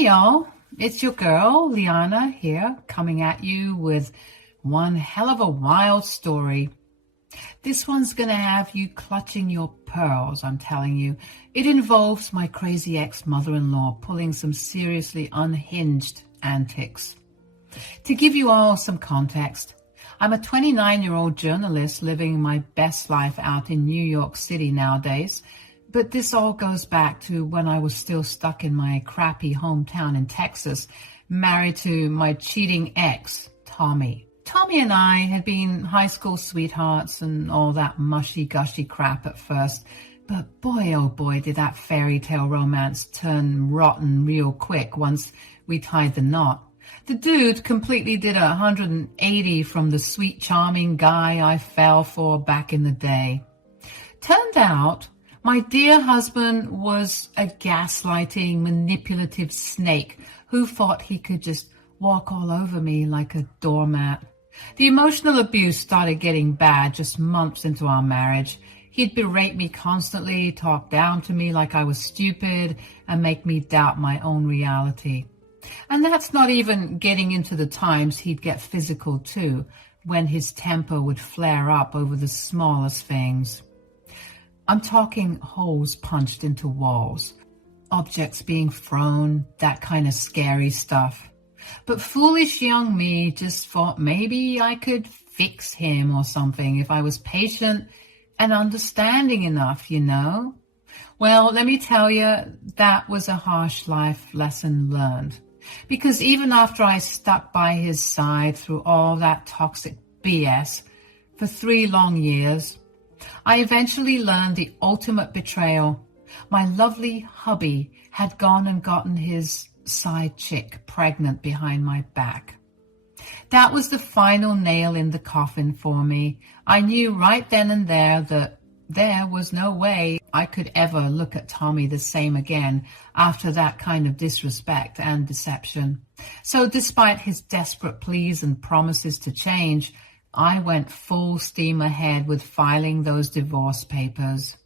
Hey y'all, it's your girl Leanna here, coming at you with one hell of a wild story. This one's gonna have you clutching your pearls, I'm telling you. It involves my crazy ex-mother-in-law pulling some seriously unhinged antics. To give you all some context, I'm a 29-year-old journalist living my best life out in New York City nowadays. But this all goes back to when I was still stuck in my crappy hometown in Texas, married to my cheating ex, Tommy. Tommy and I had been high school sweethearts and all that mushy-gushy crap at first, but boy, oh boy, did that fairy tale romance turn rotten real quick once we tied the knot. The dude completely did a 180 from the sweet, charming guy I fell for back in the day. Turned out, my dear husband was a gaslighting, manipulative snake who thought he could just walk all over me like a doormat. The emotional abuse started getting bad just months into our marriage. He'd berate me constantly, talk down to me like I was stupid, and make me doubt my own reality. And that's not even getting into the times he'd get physical too, when his temper would flare up over the smallest things. I'm talking holes punched into walls, objects being thrown, that kind of scary stuff. But foolish young me just thought maybe I could fix him or something if I was patient and understanding enough, you know? Well, let me tell you, that was a harsh life lesson learned. Because even after I stuck by his side through all that toxic BS for 3 long years, I eventually learned the ultimate betrayal. My lovely hubby had gone and gotten his side chick pregnant behind my back. That was the final nail in the coffin for me. I knew right then and there that there was no way I could ever look at Tommy the same again after that kind of disrespect and deception. So despite his desperate pleas and promises to change, I went full steam ahead with filing those divorce papers.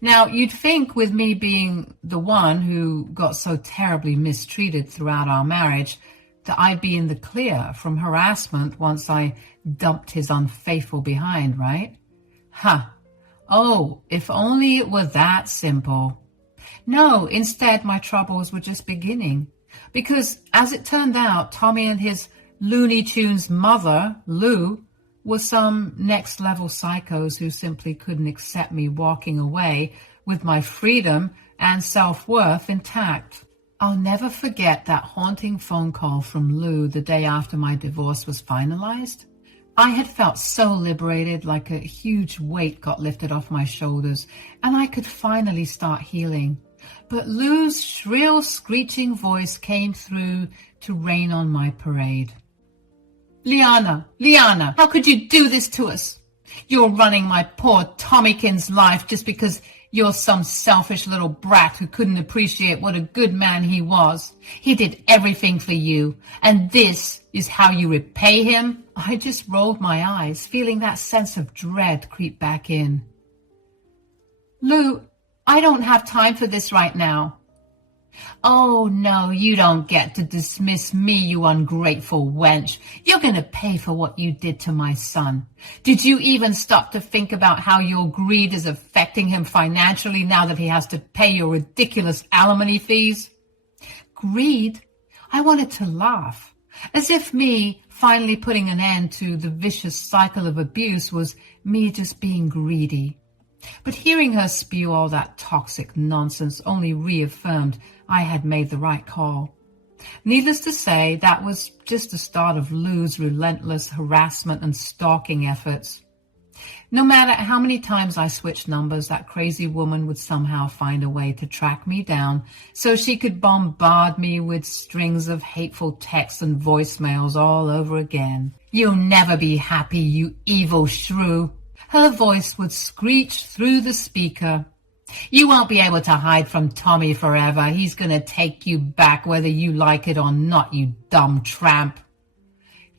Now, you'd think with me being the one who got so terribly mistreated throughout our marriage that I'd be in the clear from harassment once I dumped his unfaithful behind, right? Oh, if only it were that simple. No, instead my troubles were just beginning. Because as it turned out, Tommy and his Looney Tunes mother, Lou, were some next-level psychos who simply couldn't accept me walking away with my freedom and self-worth intact. I'll never forget that haunting phone call from Lou the day after my divorce was finalized. I had felt so liberated, like a huge weight got lifted off my shoulders, and I could finally start healing. But Lou's shrill, screeching voice came through to rain on my parade. Leanna, how could you do this to us? You're running my poor Tommykins' life just because you're some selfish little brat who couldn't appreciate what a good man he was. He did everything for you, and this is how you repay him? I just rolled my eyes, feeling that sense of dread creep back in. Lou, I don't have time for this right now. Oh, no, you don't get to dismiss me, you ungrateful wench. You're going to pay for what you did to my son. Did you even stop to think about how your greed is affecting him financially now that he has to pay your ridiculous alimony fees? Greed? I wanted to laugh, as if me finally putting an end to the vicious cycle of abuse was me just being greedy. But hearing her spew all that toxic nonsense only reaffirmed I had made the right call. Needless to say, that was just the start of Lou's relentless harassment and stalking efforts. No matter how many times I switched numbers, that crazy woman would somehow find a way to track me down so she could bombard me with strings of hateful texts and voicemails all over again. You'll never be happy, you evil shrew. Her voice would screech through the speaker. You won't be able to hide from Tommy forever. He's going to take you back whether you like it or not, you dumb tramp.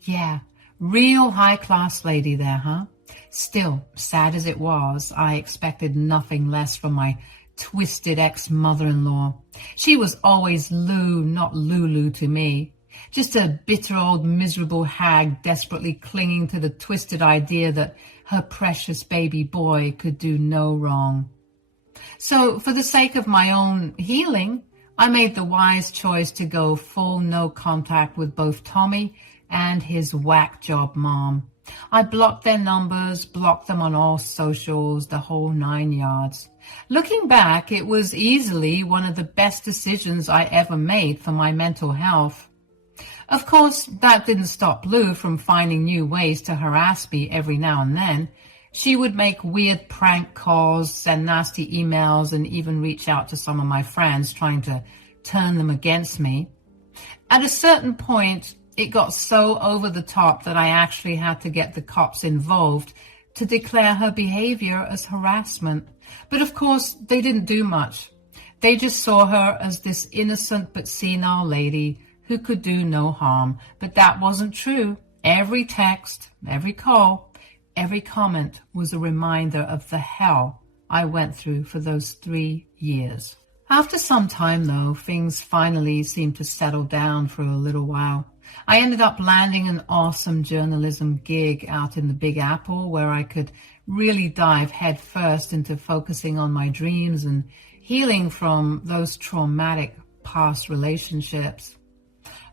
Yeah, real high-class lady there, huh? Still, sad as it was, I expected nothing less from my twisted ex-mother-in-law. She was always Lou, not Lulu to me. Just a bitter old miserable hag desperately clinging to the twisted idea that her precious baby boy could do no wrong. So for the sake of my own healing, I made the wise choice to go full no contact with both Tommy and his whack job mom. I blocked their numbers, blocked them on all socials, the whole 9 yards. Looking back, it was easily one of the best decisions I ever made for my mental health. Of course, that didn't stop Lou from finding new ways to harass me every now and then. She would make weird prank calls, send nasty emails, and even reach out to some of my friends trying to turn them against me. At a certain point, it got so over the top that I actually had to get the cops involved to declare her behavior as harassment. But of course, they didn't do much. They just saw her as this innocent but senile lady who could do no harm. But that wasn't true. Every text, every call, every comment was a reminder of the hell I went through for those 3 years. After some time, though, things finally seemed to settle down for a little while. I ended up landing an awesome journalism gig out in the Big Apple where I could really dive headfirst into focusing on my dreams and healing from those traumatic past relationships.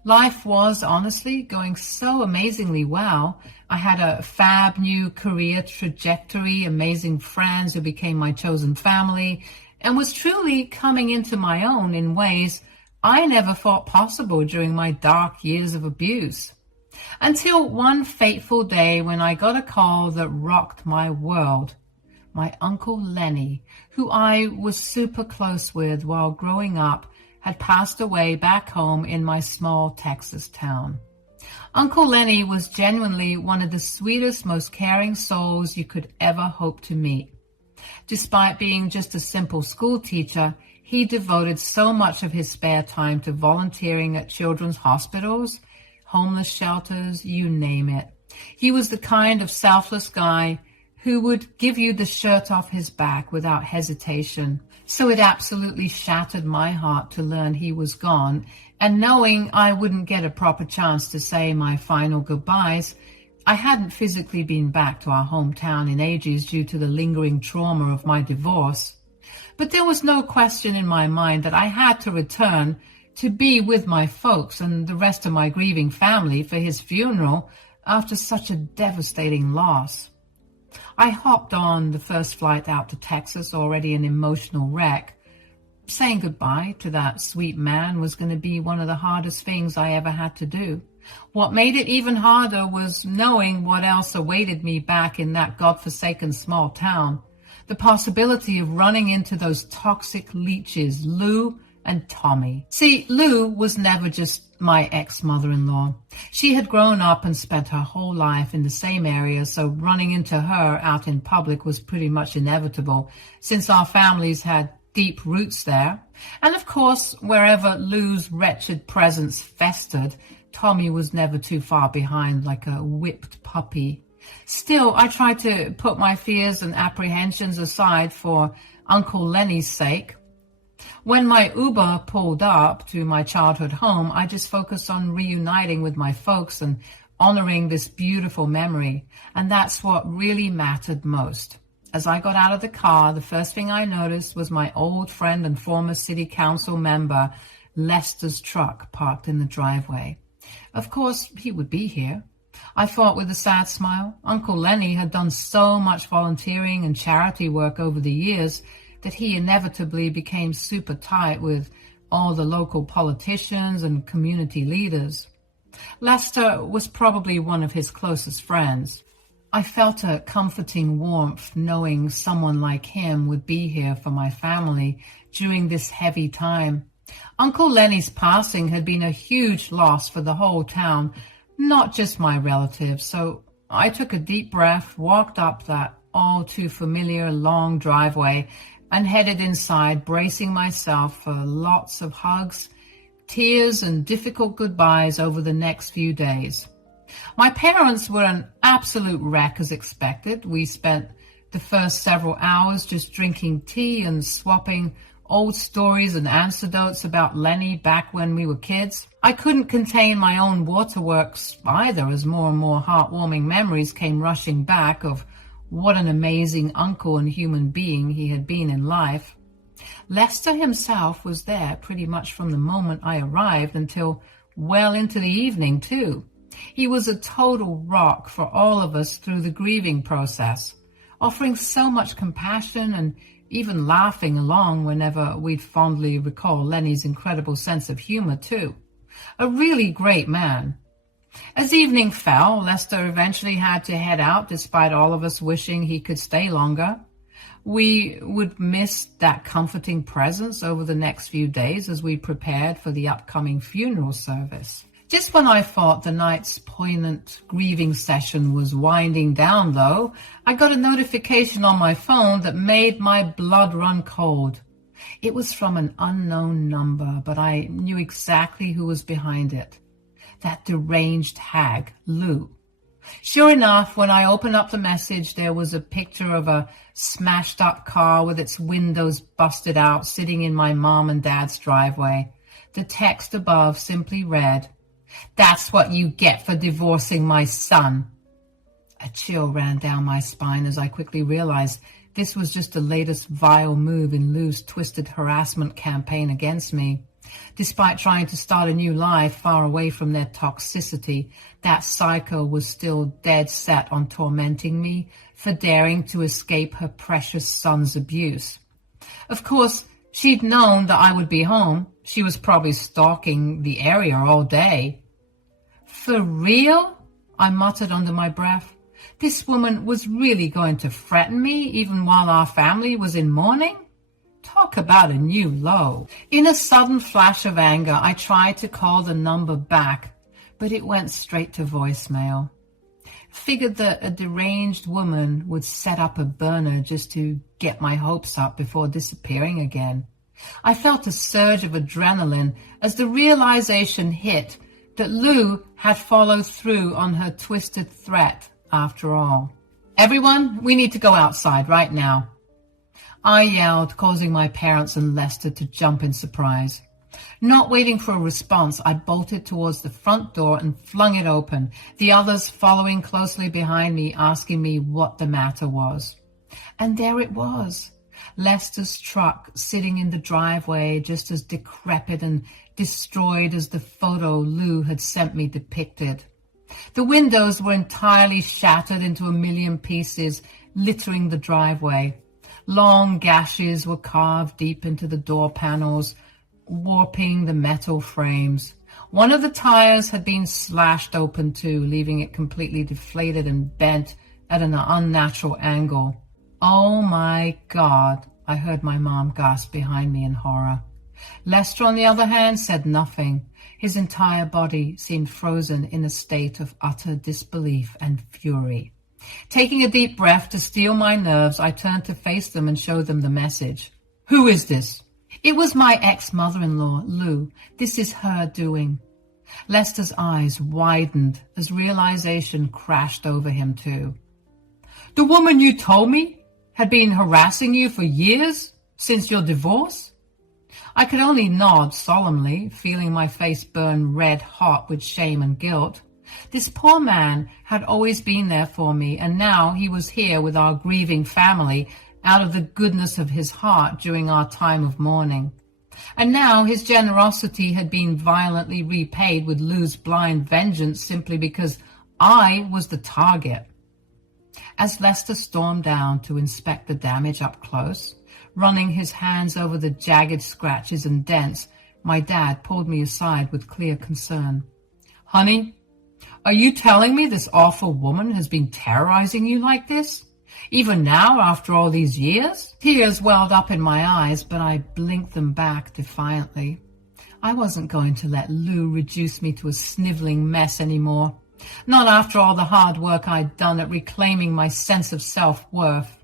Life was honestly going so amazingly well. I had a fab new career trajectory, amazing friends who became my chosen family, and was truly coming into my own in ways I never thought possible during my dark years of abuse. Until one fateful day when I got a call that rocked my world. My Uncle Lenny, who I was super close with while growing up, had passed away back home in my small Texas town. Uncle Lenny was genuinely one of the sweetest, most caring souls you could ever hope to meet. Despite being just a simple school teacher, he devoted so much of his spare time to volunteering at children's hospitals, homeless shelters, you name it. He was the kind of selfless guy who would give you the shirt off his back without hesitation. So it absolutely shattered my heart to learn he was gone, and knowing I wouldn't get a proper chance to say my final goodbyes. I hadn't physically been back to our hometown in ages due to the lingering trauma of my divorce. But there was no question in my mind that I had to return to be with my folks and the rest of my grieving family for his funeral after such a devastating loss. I hopped on the first flight out to Texas, already an emotional wreck. Saying goodbye to that sweet man was going to be one of the hardest things I ever had to do. What made it even harder was knowing what else awaited me back in that godforsaken small town. The possibility of running into those toxic leeches, Lou and Tommy. See, Lou was never just my ex-mother-in-law. She had grown up and spent her whole life in the same area, so running into her out in public was pretty much inevitable, since our families had deep roots there. And of course, wherever Lou's wretched presence festered, Tommy was never too far behind like a whipped puppy. Still, I tried to put my fears and apprehensions aside for Uncle Lenny's sake. When my Uber pulled up to my childhood home, I just focused on reuniting with my folks and honoring this beautiful memory. And that's what really mattered most. As I got out of the car, the first thing I noticed was my old friend and former city council member, Lester's truck parked in the driveway. Of course, he would be here. I thought with a sad smile. Uncle Lenny had done so much volunteering and charity work over the years that he inevitably became super tight with all the local politicians and community leaders. Lester was probably one of his closest friends. I felt a comforting warmth knowing someone like him would be here for my family during this heavy time. Uncle Lenny's passing had been a huge loss for the whole town, not just my relatives, so I took a deep breath, walked up that all too familiar long driveway, and headed inside, bracing myself for lots of hugs, tears, and difficult goodbyes over the next few days. My parents were an absolute wreck as expected. We spent The first several hours just drinking tea and swapping old stories and anecdotes about Lenny back when we were kids. I couldn't contain my own waterworks either, as more and more heartwarming memories came rushing back of what an amazing uncle and human being he had been in life. Lester himself was there pretty much from the moment I arrived until well into the evening, too. He was a total rock for all of us through the grieving process, offering so much compassion and even laughing along whenever we'd fondly recall Lenny's incredible sense of humor, too. A really great man. As evening fell, Lester eventually had to head out despite all of us wishing he could stay longer. We would miss that comforting presence over the next few days as we prepared for the upcoming funeral service. Just when I thought the night's poignant grieving session was winding down, though, I got a notification on my phone that made my blood run cold. It was from an unknown number, but I knew exactly who was behind it. That deranged hag, Lou. Sure enough, when I opened up the message, there was a picture of a smashed-up car with its windows busted out sitting in my mom and dad's driveway. The text above simply read, "That's what you get for divorcing my son." A chill ran down my spine as I quickly realized this was just the latest vile move in Lou's twisted harassment campaign against me. Despite trying to start a new life far away from their toxicity, that psycho was still dead set on tormenting me for daring to escape her precious son's abuse. Of course, she'd known that I would be home. She was probably stalking the area all day. "For real?" I muttered under my breath. This woman was really going to threaten me even while our family was in mourning? Talk about a new low. In a sudden flash of anger, I tried to call the number back, but it went straight to voicemail. Figured that a deranged woman would set up a burner just to get my hopes up before disappearing again. I felt a surge of adrenaline as the realization hit that Lou had followed through on her twisted threat after all. "Everyone, we need to go outside right now," I yelled, causing my parents and Lester to jump in surprise. Not waiting for a response, I bolted towards the front door and flung it open, the others following closely behind me, asking me what the matter was. And there it was, Lester's truck sitting in the driveway, just as decrepit and destroyed as the photo Lou had sent me depicted. The windows were entirely shattered into a million pieces, littering the driveway. Long gashes were carved deep into the door panels, warping the metal frames. One of the tires had been slashed open too, leaving it completely deflated and bent at an unnatural angle. "Oh my God," I heard my mom gasp behind me in horror. Lester, on the other hand, said nothing. His entire body seemed frozen in a state of utter disbelief and fury. Taking a deep breath to steel my nerves, I turned to face them and show them the message. "Who is this?" "It was my ex-mother-in-law, Lou. This is her doing." Lester's eyes widened as realization crashed over him too. "The woman you told me had been harassing you for years, since your divorce?" I could only nod solemnly, feeling my face burn red hot with shame and guilt. This poor man had always been there for me, and now he was here with our grieving family out of the goodness of his heart during our time of mourning. And now his generosity had been violently repaid with Lou's blind vengeance simply because I was the target. As Lester stormed down to inspect the damage up close, running his hands over the jagged scratches and dents, my dad pulled me aside with clear concern. "Honey, are you telling me this awful woman has been terrorizing you like this? Even now, after all these years?" Tears welled up in my eyes, but I blinked them back defiantly. I wasn't going to let Lou reduce me to a sniveling mess anymore. Not after all the hard work I'd done at reclaiming my sense of self-worth.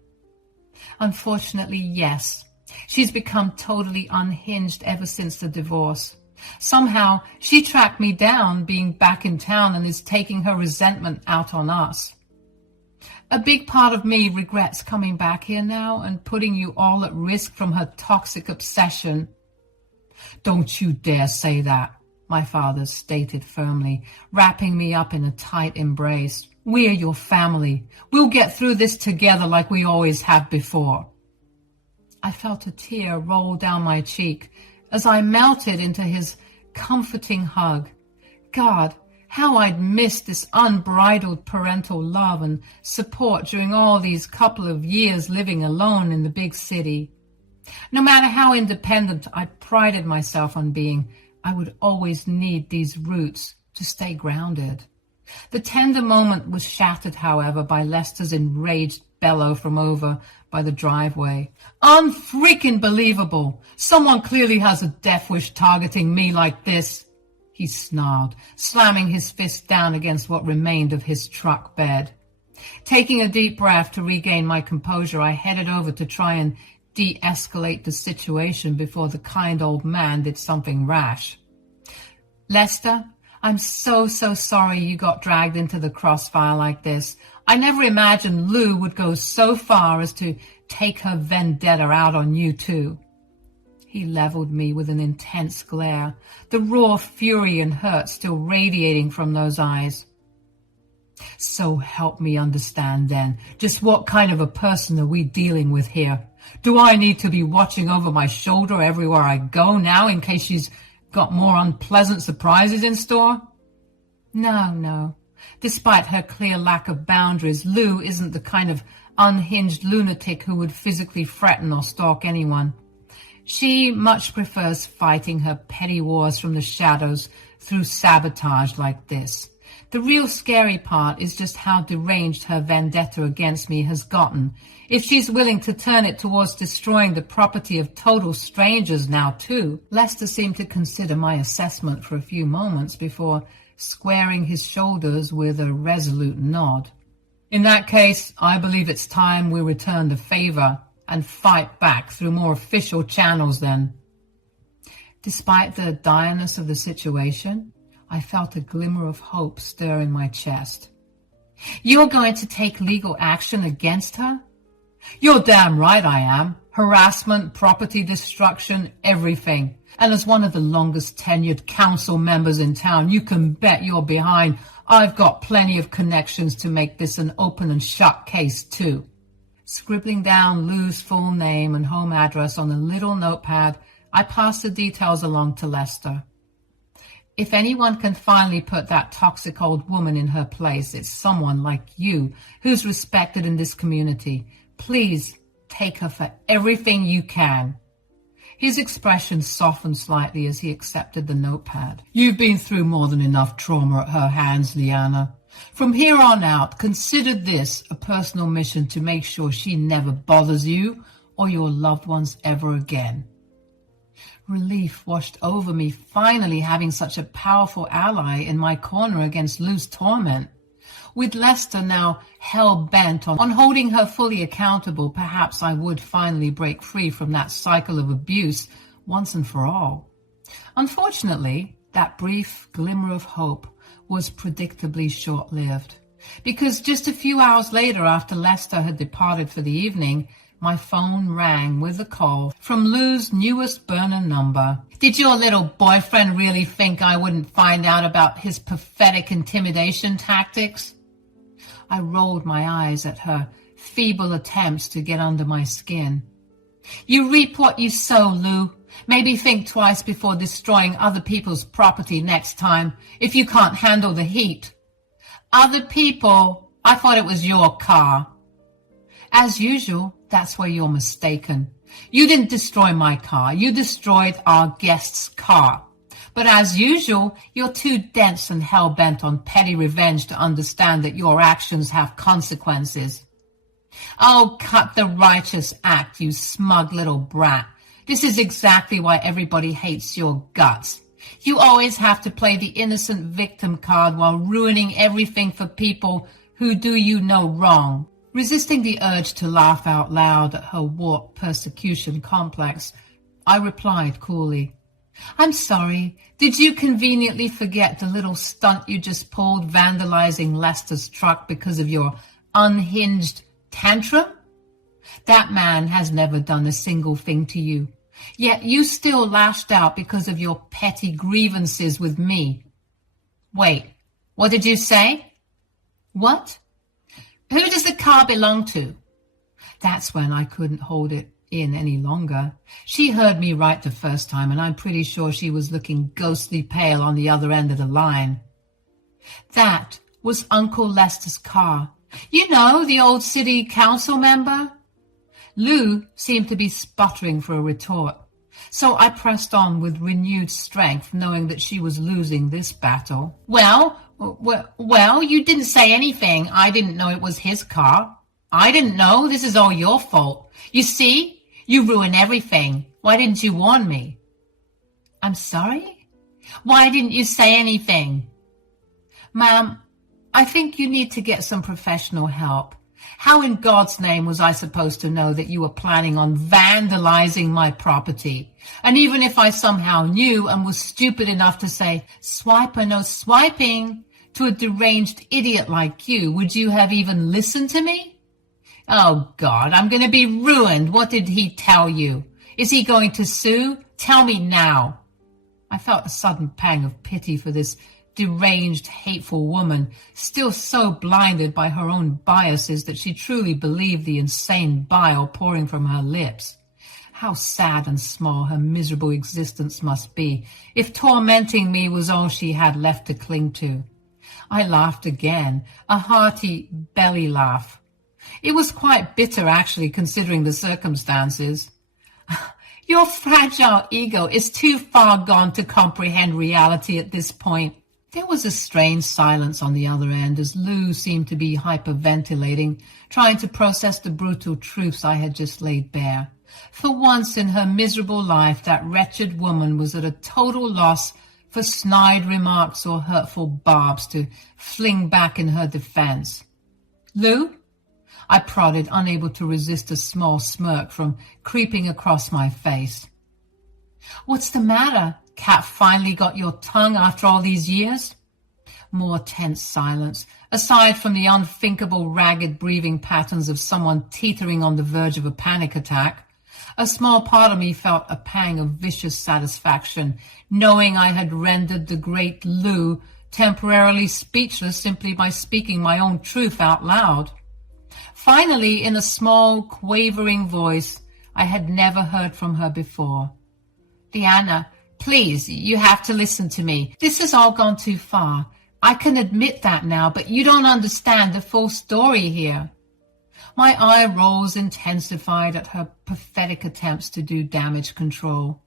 Unfortunately, yes. She's become totally unhinged ever since the divorce. Somehow, she tracked me down being back in town and is taking her resentment out on us. A big part of me regrets coming back here now and putting you all at risk from her toxic obsession. Don't you dare say that, my father stated firmly, wrapping me up in a tight embrace. We're your family. We'll get through this together like we always have before. I felt a tear roll down my cheek as I melted into his comforting hug. God, how I'd missed this unbridled parental love and support during all these couple of years living alone in the big city. No matter how independent I prided myself on being, I would always need these roots to stay grounded. The tender moment was shattered, however, by Lester's enraged bellow from over by the driveway. Unfreaking believable! Someone clearly has a death wish targeting me like this, he snarled, slamming his fist down against what remained of his truck bed. Taking a deep breath to regain my composure, I headed over to try and de-escalate the situation before the kind old man did something rash. Lester, I'm so sorry you got dragged into the crossfire like this. I never imagined Lou would go so far as to take her vendetta out on you too. He leveled me with an intense glare, the raw fury and hurt still radiating from those eyes. So help me understand then, just what kind of a person are we dealing with here? Do I need to be watching over my shoulder everywhere I go now in case she's got more unpleasant surprises in store? No. Despite her clear lack of boundaries, Lou isn't the kind of unhinged lunatic who would physically threaten or stalk anyone. She much prefers fighting her petty wars from the shadows through sabotage like this. The real scary part is just how deranged her vendetta against me has gotten. If she's willing to turn it towards destroying the property of total strangers now too. Lester seemed to consider my assessment for a few moments before squaring his shoulders with a resolute nod. In that case, I believe it's time we return the favor and fight back through more official channels then. Despite the direness of the situation, I felt a glimmer of hope stir in my chest. You're going to take legal action against her? You're damn right I am. Harassment, property destruction, everything. And as one of the longest tenured council members in town, you can bet you're behind. I've got plenty of connections to make this an open and shut case too. Scribbling down Lou's full name and home address on a little notepad, I passed the details along to Lester. If anyone can finally put that toxic old woman in her place, it's someone like you who's respected in this community. Please take her for everything you can. His expression softened slightly as he accepted the notepad. You've been through more than enough trauma at her hands, Leanna. From here on out, consider this a personal mission to make sure she never bothers you or your loved ones ever again. Relief washed over me, finally having such a powerful ally in my corner against Lou's torment. With Lester now hell-bent on holding her fully accountable, perhaps I would finally break free from that cycle of abuse once and for all. Unfortunately, that brief glimmer of hope was predictably short-lived, because just a few hours later, after Lester had departed for the evening, my phone rang with a call from Lou's newest burner number. Did your little boyfriend really think I wouldn't find out about his pathetic intimidation tactics? I rolled my eyes at her feeble attempts to get under my skin. You reap what you sow, Lou. Maybe think twice before destroying other people's property next time, if you can't handle the heat. Other people? I thought it was your car. As usual, that's where you're mistaken. You didn't destroy my car. You destroyed our guest's car. But as usual, you're too dense and hell-bent on petty revenge to understand that your actions have consequences. Oh, cut the righteous act, you smug little brat. This is exactly why everybody hates your guts. You always have to play the innocent victim card while ruining everything for people who do you no wrong. Resisting the urge to laugh out loud at her warped persecution complex, I replied coolly, I'm sorry, did you conveniently forget the little stunt you just pulled vandalizing Lester's truck because of your unhinged tantrum? That man has never done a single thing to you, yet you still lashed out because of your petty grievances with me. Wait, what did you say? What? Who does the car belong to? That's when I couldn't hold it in any longer. She heard me right the first time, and I'm pretty sure she was looking ghostly pale on the other end of the line. That was Uncle Lester's car. You know, the old city council member? Lou seemed to be sputtering for a retort, so I pressed on with renewed strength, knowing that she was losing this battle. Well, you didn't say anything. I didn't know it was his car. I didn't know. This is all your fault. You see, you ruin everything. Why didn't you warn me? I'm sorry? Why didn't you say anything? Ma'am, I think you need to get some professional help. How in God's name was I supposed to know that you were planning on vandalizing my property? And even if I somehow knew and was stupid enough to say, swipe or no swiping, to a deranged idiot like you, would you have even listened to me? Oh, God, I'm going to be ruined. What did he tell you? Is he going to sue? Tell me now. I felt a sudden pang of pity for this deranged, hateful woman, still so blinded by her own biases that she truly believed the insane bile pouring from her lips. How sad and small her miserable existence must be, if tormenting me was all she had left to cling to. I laughed again, a hearty belly laugh. It was quite bitter, actually, considering the circumstances. Your fragile ego is too far gone to comprehend reality at this point. There was a strange silence on the other end as Lou seemed to be hyperventilating, trying to process the brutal truths I had just laid bare. For once in her miserable life, that wretched woman was at a total loss for snide remarks or hurtful barbs to fling back in her defense. Lou? I prodded, unable to resist a small smirk from creeping across my face. What's the matter? Cat, finally got your tongue after all these years? More tense silence, aside from the unthinkable ragged breathing patterns of someone teetering on the verge of a panic attack. A small part of me felt a pang of vicious satisfaction, knowing I had rendered the great Lou temporarily speechless simply by speaking my own truth out loud. Finally, in a small, quavering voice I had never heard from her before. Leanna, please, you have to listen to me. This has all gone too far. I can admit that now, but you don't understand the full story here. My eye rolls intensified at her pathetic attempts to do damage control.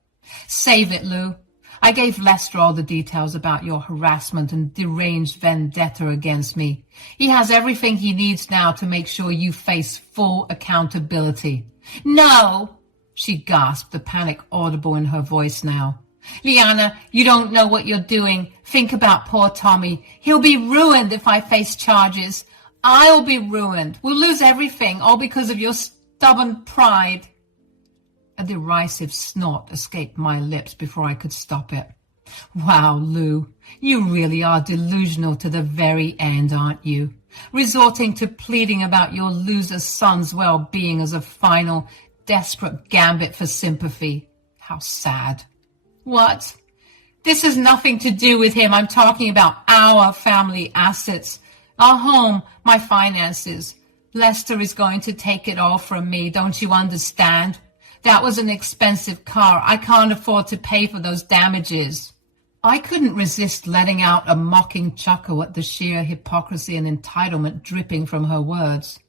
Save it, Lou. I gave Lester all the details about your harassment and deranged vendetta against me. He has everything he needs now to make sure you face full accountability. No, she gasped, the panic audible in her voice now. Leanna, you don't know what you're doing. Think about poor Tommy. He'll be ruined if I face charges. I'll be ruined. We'll lose everything, all because of your stubborn pride. A derisive snort escaped my lips before I could stop it. Wow, Lou, you really are delusional to the very end, aren't you? Resorting to pleading about your loser son's well-being as a final, desperate gambit for sympathy. How sad. What? This has nothing to do with him. I'm talking about our family assets. Our home, my finances. Lester is going to take it all from me, don't you understand? That was an expensive car. I can't afford to pay for those damages. I couldn't resist letting out a mocking chuckle at the sheer hypocrisy and entitlement dripping from her words.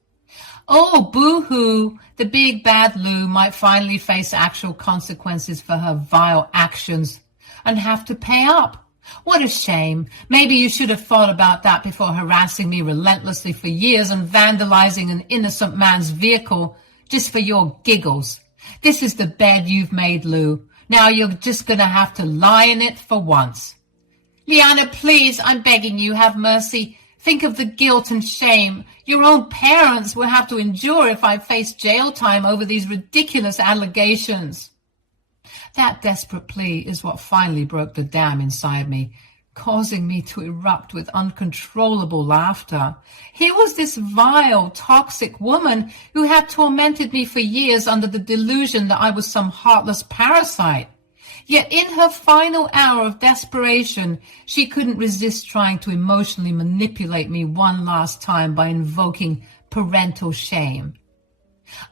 Oh, boo-hoo! The big bad Lou might finally face actual consequences for her vile actions and have to pay up. What a shame. Maybe you should have thought about that before harassing me relentlessly for years and vandalizing an innocent man's vehicle just for your giggles. This is the bed you've made, Lou. Now you're just going to have to lie in it for once. Leanna, please, I'm begging you, have mercy. Think of the guilt and shame your own parents will have to endure if I face jail time over these ridiculous allegations. That desperate plea is what finally broke the dam inside me, causing me to erupt with uncontrollable laughter. Here was this vile, toxic woman who had tormented me for years under the delusion that I was some heartless parasite. Yet in her final hour of desperation, she couldn't resist trying to emotionally manipulate me one last time by invoking parental shame.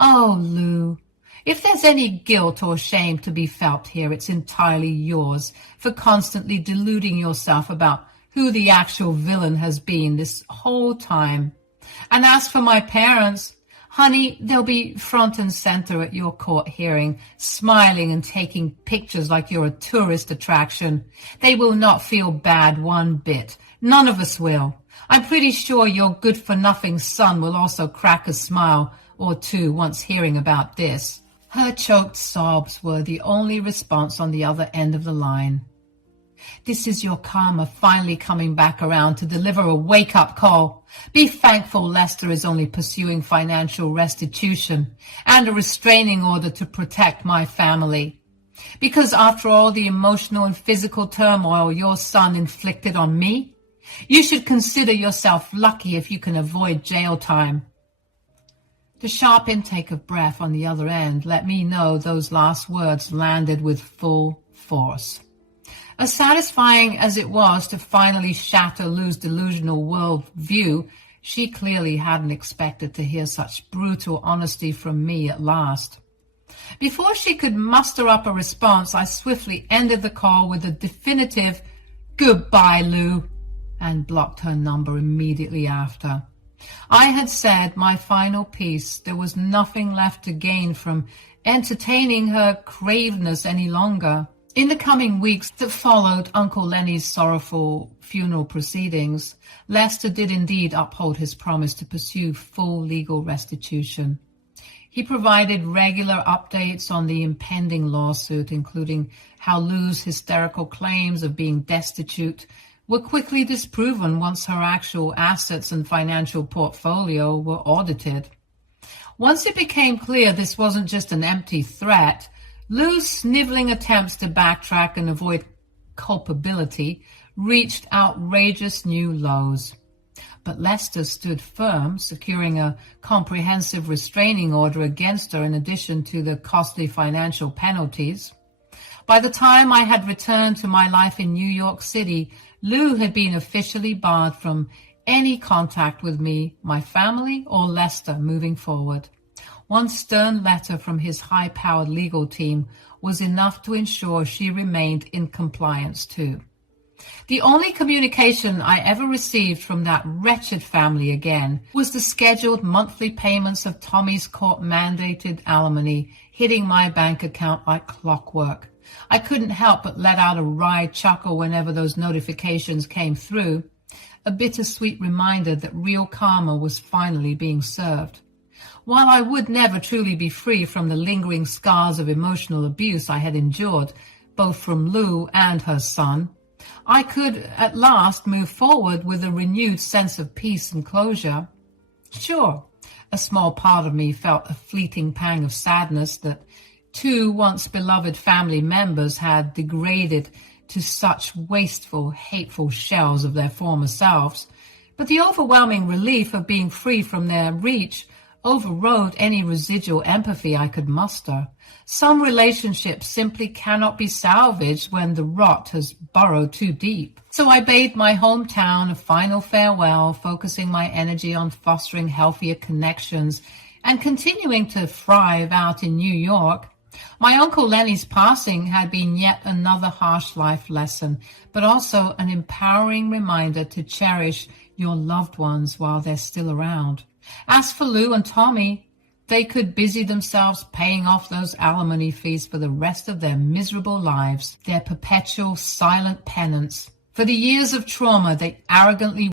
Oh, Lou, if there's any guilt or shame to be felt here, it's entirely yours for constantly deluding yourself about who the actual villain has been this whole time. And as for my parents, honey, they'll be front and center at your court hearing, smiling and taking pictures like you're a tourist attraction. They will not feel bad one bit. None of us will. I'm pretty sure your good-for-nothing son will also crack a smile or two once hearing about this. Her choked sobs were the only response on the other end of the line. This is your karma finally coming back around to deliver a wake-up call. Be thankful Lester is only pursuing financial restitution and a restraining order to protect my family. Because after all the emotional and physical turmoil your son inflicted on me, you should consider yourself lucky if you can avoid jail time. The sharp intake of breath on the other end let me know those last words landed with full force. As satisfying as it was to finally shatter Lou's delusional world view, she clearly hadn't expected to hear such brutal honesty from me at last. Before she could muster up a response, I swiftly ended the call with a definitive "Goodbye, Lou," and blocked her number immediately after. I had said my final piece. There was nothing left to gain from entertaining her craveness any longer. In the coming weeks that followed Uncle Lenny's sorrowful funeral proceedings, Lester did indeed uphold his promise to pursue full legal restitution. He provided regular updates on the impending lawsuit, including how Lou's hysterical claims of being destitute were quickly disproven once her actual assets and financial portfolio were audited. Once it became clear this wasn't just an empty threat, Lou's sniveling attempts to backtrack and avoid culpability reached outrageous new lows. But Lester stood firm, securing a comprehensive restraining order against her in addition to the costly financial penalties. By the time I had returned to my life in New York City, Lou had been officially barred from any contact with me, my family, or Lester moving forward. One stern letter from his high-powered legal team was enough to ensure she remained in compliance too. The only communication I ever received from that wretched family again was the scheduled monthly payments of Tommy's court-mandated alimony hitting my bank account like clockwork. I couldn't help but let out a wry chuckle whenever those notifications came through, a bittersweet reminder that real karma was finally being served. While I would never truly be free from the lingering scars of emotional abuse I had endured, both from Lou and her son, I could at last move forward with a renewed sense of peace and closure. Sure, a small part of me felt a fleeting pang of sadness that two once beloved family members had degraded to such wasteful, hateful shells of their former selves, but the overwhelming relief of being free from their reach overrode any residual empathy I could muster. Some relationships simply cannot be salvaged when the rot has burrowed too deep. So I bade my hometown a final farewell, focusing my energy on fostering healthier connections and continuing to thrive out in New York. My Uncle Lenny's passing had been yet another harsh life lesson, but also an empowering reminder to cherish your loved ones while they're still around. As for Lou and Tommy, they could busy themselves paying off those alimony fees for the rest of their miserable lives, their perpetual silent penance for the years of trauma they arrogantly